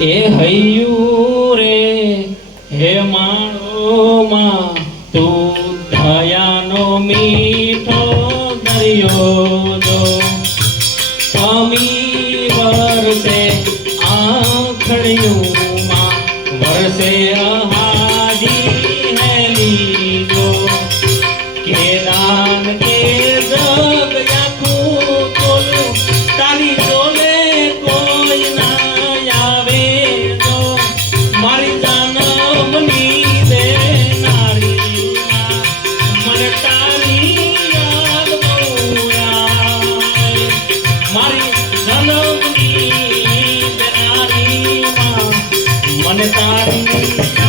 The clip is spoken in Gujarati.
એ હૈયું રે હે માળોમાં તું દયાનો મીઠો દરિયો જો અમી વરસે આંખડીઓમાં વરસે અહાડી હેલી જો કે દાન કે જગ યાખું તોલું તારી તોલે કોઈ ના આવે જો મારી જન્મની દેનારી મને તારી યાદ બહુ આવે મારી જન્મની દેનારી મને તારી